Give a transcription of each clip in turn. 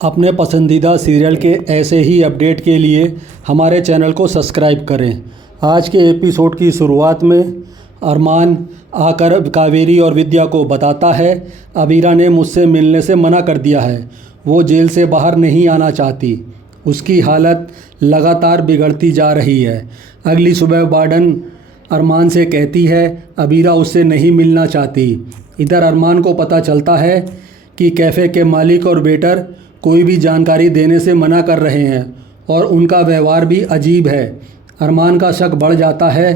अपने पसंदीदा सीरियल के ऐसे ही अपडेट के लिए हमारे चैनल को सब्सक्राइब करें। आज के एपिसोड की शुरुआत में अरमान आकर कावेरी और विद्या को बताता है, अबीरा ने मुझसे मिलने से मना कर दिया है। वो जेल से बाहर नहीं आना चाहती। उसकी हालत लगातार बिगड़ती जा रही है। अगली सुबह वार्डन अरमान से कहती है, अबीरा उससे नहीं मिलना चाहती। इधर अरमान को पता चलता है कि कैफ़े के मालिक और वेटर कोई भी जानकारी देने से मना कर रहे हैं और उनका व्यवहार भी अजीब है। अरमान का शक बढ़ जाता है।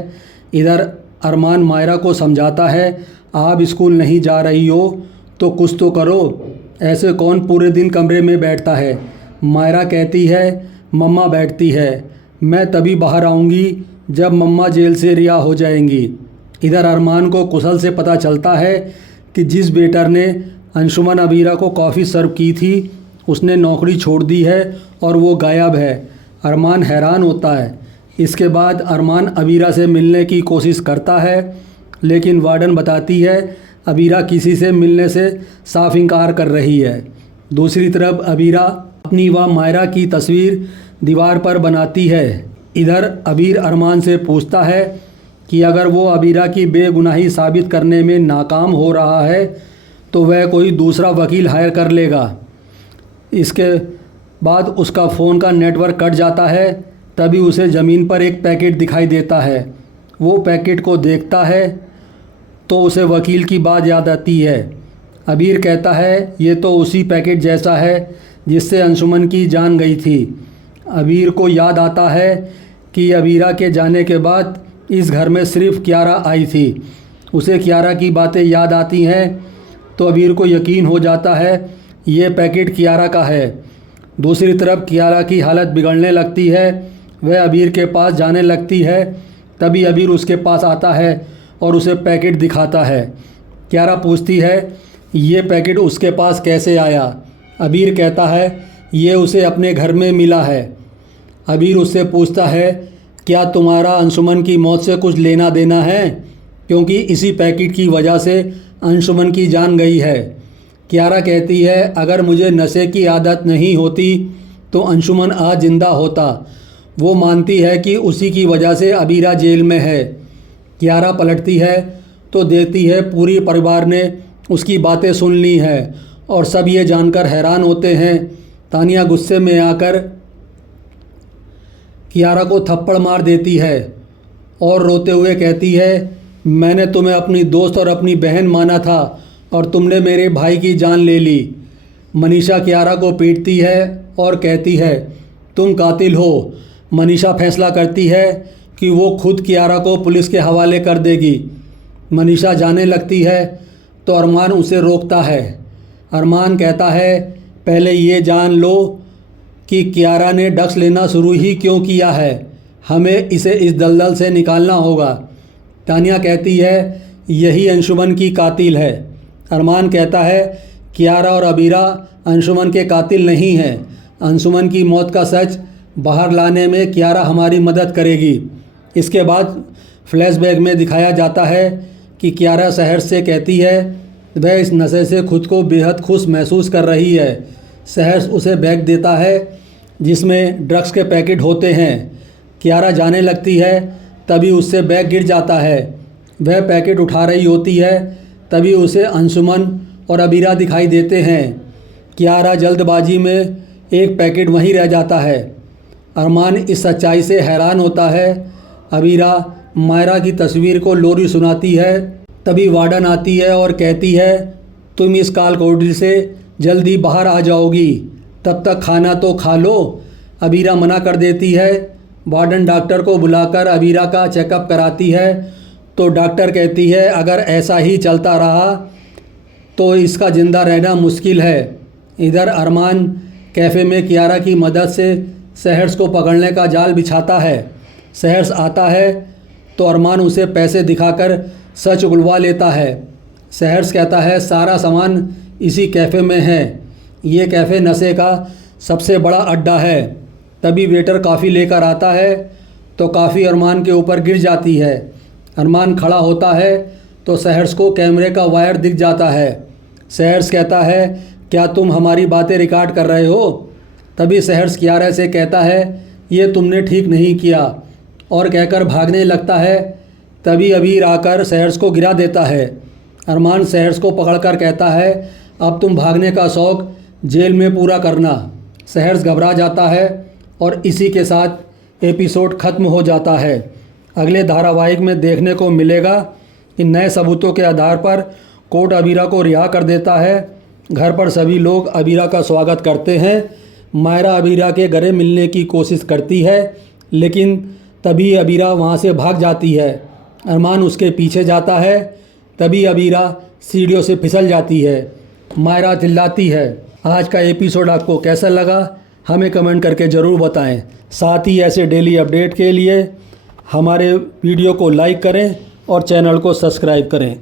इधर अरमान मायरा को समझाता है, आप स्कूल नहीं जा रही हो तो कुछ तो करो, ऐसे कौन पूरे दिन कमरे में बैठता है। मायरा कहती है, मम्मा बैठती है, मैं तभी बाहर आऊँगी जब मम्मा जेल से रिहा हो जाएंगी। इधर अरमान को कुशल से पता चलता है कि जिस वेटर ने अंशुमन अबीरा को कॉफ़ी सर्व की थी उसने नौकरी छोड़ दी है और वो गायब है। अरमान हैरान होता है। इसके बाद अरमान अबीरा से मिलने की कोशिश करता है, लेकिन वार्डन बताती है अबीरा किसी से मिलने से साफ इनकार कर रही है। दूसरी तरफ अबीरा अपनी व मायरा की तस्वीर दीवार पर बनाती है। इधर अबीर अरमान से पूछता है कि अगर वो अबीरा की बेगुनाही साबित करने में नाकाम हो रहा है तो वह कोई दूसरा वकील हायर कर लेगा। इसके बाद उसका फ़ोन का नेटवर्क कट जाता है। तभी उसे ज़मीन पर एक पैकेट दिखाई देता है। वो पैकेट को देखता है तो उसे वकील की बात याद आती है। अबीर कहता है, ये तो उसी पैकेट जैसा है जिससे अंशुमन की जान गई थी। अबीर को याद आता है कि अबीरा के जाने के बाद इस घर में सिर्फ कियारा आई थी। उसे कियारा की बातें याद आती हैं तो अबीर को यकीन हो जाता है ये पैकेट कियारा का है। दूसरी तरफ कियारा की हालत बिगड़ने लगती है। वह अबीर के पास जाने लगती है। तभी अबीर उसके पास आता है और उसे पैकेट दिखाता है। कियारा पूछती है, ये पैकेट उसके पास कैसे आया। अबीर कहता है, ये उसे अपने घर में मिला है। अबीर उससे पूछता है, क्या तुम्हारा अंशुमन की मौत से कुछ लेना देना है, क्योंकि इसी पैकेट की वजह से अंशुमन की जान गई है। कियारा कहती है, अगर मुझे नशे की आदत नहीं होती तो अंशुमन आज ज़िंदा होता। वो मानती है कि उसी की वजह से अबीरा जेल में है। कियारा पलटती है तो देखती है पूरी परिवार ने उसकी बातें सुन ली हैं और सब ये जानकर हैरान होते हैं। तानिया गुस्से में आकर कियारा को थप्पड़ मार देती है और रोते हुए कहती है, मैंने तुम्हें अपनी दोस्त और अपनी बहन माना था और तुमने मेरे भाई की जान ले ली। मनीषा कियारा को पीटती है और कहती है, तुम कातिल हो। मनीषा फैसला करती है कि वो खुद कियारा को पुलिस के हवाले कर देगी। मनीषा जाने लगती है तो अरमान उसे रोकता है। अरमान कहता है, पहले ये जान लो कि कियारा ने ड्रग्स लेना शुरू ही क्यों किया है। हमें इसे इस दलदल से निकालना होगा। तानिया कहती है, यही अंशुमन की कातिल है। अरमान कहता है, कियारा और अबीरा अंशुमन के कातिल नहीं हैं। अंशुमन की मौत का सच बाहर लाने में कियारा हमारी मदद करेगी। इसके बाद फ्लैशबैक में दिखाया जाता है कि कियारा सहर्ष से कहती है वह इस नशे से खुद को बेहद खुश महसूस कर रही है। सहर्ष उसे बैग देता है जिसमें ड्रग्स के पैकेट होते हैं। कियारा जाने लगती है, तभी उससे बैग गिर जाता है। वह पैकेट उठा रही होती है, तभी उसे अंशुमन और अबीरा दिखाई देते हैं। कियारा जल्दबाजी में एक पैकेट वहीं रह जाता है। अरमान इस सच्चाई से हैरान होता है। अबीरा मायरा की तस्वीर को लोरी सुनाती है। तभी वार्डन आती है और कहती है, तुम इस काल कोठरी से जल्दी बाहर आ जाओगी, तब तक खाना तो खा लो। अबीरा मना कर देती है। वार्डन डॉक्टर को बुलाकर अबीरा का चेकअप कराती है तो डॉक्टर कहती है, अगर ऐसा ही चलता रहा तो इसका ज़िंदा रहना मुश्किल है। इधर अरमान कैफ़े में कियारा की मदद से सहर्ष को पकड़ने का जाल बिछाता है। सहर्ष आता है तो अरमान उसे पैसे दिखाकर सच उगलवा लेता है। सहर्ष कहता है, सारा सामान इसी कैफ़े में है। ये कैफ़े नशे का सबसे बड़ा अड्डा है। तभी वेटर कॉफ़ी लेकर आता है तो कॉफ़ी अरमान के ऊपर गिर जाती है। अरमान खड़ा होता है तो सहर्ष को कैमरे का वायर दिख जाता है। सहर्ष कहता है, क्या तुम हमारी बातें रिकॉर्ड कर रहे हो? तभी सहर्ष कियारा से कहता है, ये तुमने ठीक नहीं किया, और कहकर भागने लगता है। तभी अबीर आकर सहर्ष को गिरा देता है। अरमान सहर्ष को पकड़कर कहता है, अब तुम भागने का शौक़ जेल में पूरा करना। सहर्ष घबरा जाता है और इसी के साथ एपिसोड ख़त्म हो जाता है। अगले धारावाहिक में देखने को मिलेगा कि नए सबूतों के आधार पर कोर्ट अबीरा को रिहा कर देता है। घर पर सभी लोग अबीरा का स्वागत करते हैं। मायरा अबीरा के गले मिलने की कोशिश करती है, लेकिन तभी अबीरा वहां से भाग जाती है। अरमान उसके पीछे जाता है। तभी अबीरा सीढ़ियों से फिसल जाती है। मायरा चिल्लाती है। आज का एपिसोड आपको कैसा लगा हमें कमेंट करके ज़रूर बताएं। साथ ही ऐसे डेली अपडेट के लिए हमारे वीडियो को लाइक करें और चैनल को सब्सक्राइब करें।